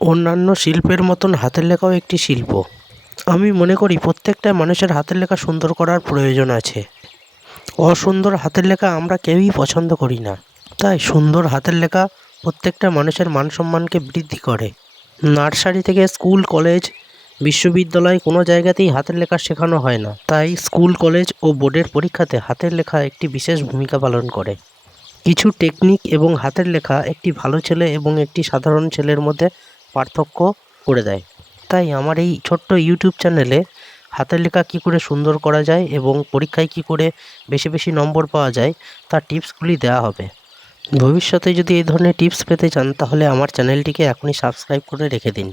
অন্যান্য শিল্পের মতন হাতের লেখাও একটি শিল্প। আমি মনে করি প্রত্যেকটা মানুষের হাতের লেখা সুন্দর করার প্রয়োজন আছে। অসুন্দর হাতের লেখা আমরা কেউই পছন্দ করি না। তাই সুন্দর হাতের লেখা প্রত্যেকটা মানুষের মান সম্মানকে বৃদ্ধি করে। নার্সারি থেকে স্কুল, কলেজ, বিশ্ববিদ্যালয় কোনো জায়গাতেই হাতের লেখা শেখানো হয় না। তাই স্কুল, কলেজ ও বোর্ডের পরীক্ষাতে হাতের লেখা একটি বিশেষ ভূমিকা পালন করে। কিছু টেকনিক এবং হাতের লেখা একটি ভালো ছেলে এবং একটি সাধারণ ছেলের মধ্যে পার্থক্য করে দেয়। তাই আমার এই ছোট্ট ইউটিউব চ্যানেলে হাতের লেখা কী করে সুন্দর করা যায় এবং পরীক্ষায় কী করে বেশি বেশি নম্বর পাওয়া যায় তার টিপসগুলি দেওয়া হবে। ভবিষ্যতে যদি এই ধরনের টিপস পেতে চান তাহলে আমার চ্যানেলটিকে এখনই সাবস্ক্রাইব করে রেখে দিন।